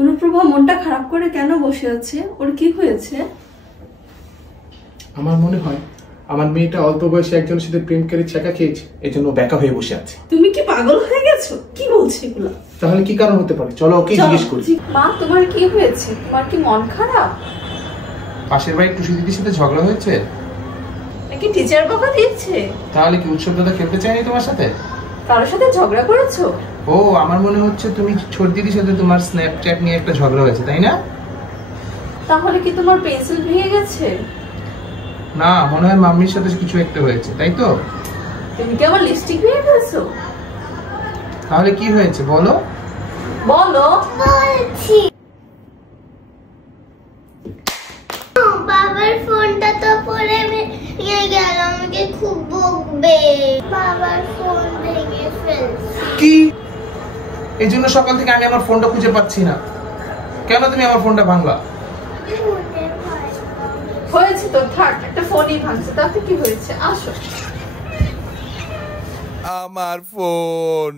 অনুপ্রভা মনটা খারাপ করে কেন বসে আছে? ওর কি হয়েছে? আমার মনে হয় আমার মেয়েটা অল্প বয়সে একজনের সাথে প্রেম করে ছেঁকা খেয়েছে, এজন্য বেকা হয়ে বসে আছে। তুমি কি পাগল হয়ে গেছো? কি বলছো এগুলো? তাহলে কি কারণ হতে পারে? চলো ওকে জিজ্ঞেস করি। মা, তোমার কি হয়েছে? তোমার কি মন খারাপ? পাশের বাড়ির টুসি দিদির সাথে ঝগড়া হয়েছে নাকি টিচার বকা দিয়েছে? তাহলে কি উৎসব দাদা খেলতে চায়নি তোমার সাথে? কারোর সাথে ঝগড়া করেছো? ও, আমার মনে হচ্ছে তুমি ছোট দিদির সাথে তোমার স্ন্যাপচ্যাট নিয়ে একটা ঝগড়া হয়েছে, তাই না? তাহলে কি তোমার পেন্সিল ভেঙে গেছে? না, মনে হয় মাম্মির সাথে কিছু একটা হয়েছে, তাই তো? তুমি কি আমার লিপস্টিক ভেঙে ফেলছো? তাহলে কি হয়েছে বলো? বলো। বলছি, বাবার ফোনটা তো পড়ে নিয়ে গেল, আমাকে খুব বকবে। বাবার ফোন ভেঙে ফেলছে। কি? এই জন্য সকাল থেকে আমি আমার ফোনটা খুঁজে পাচ্ছি না। কেন তুমি আমার ফোনটা ভাঙলা? হয়েছে তো, থাক, একটা ফোনই ভাঙছে, তাতে কি হয়েছে? আসো। আমার ফোন।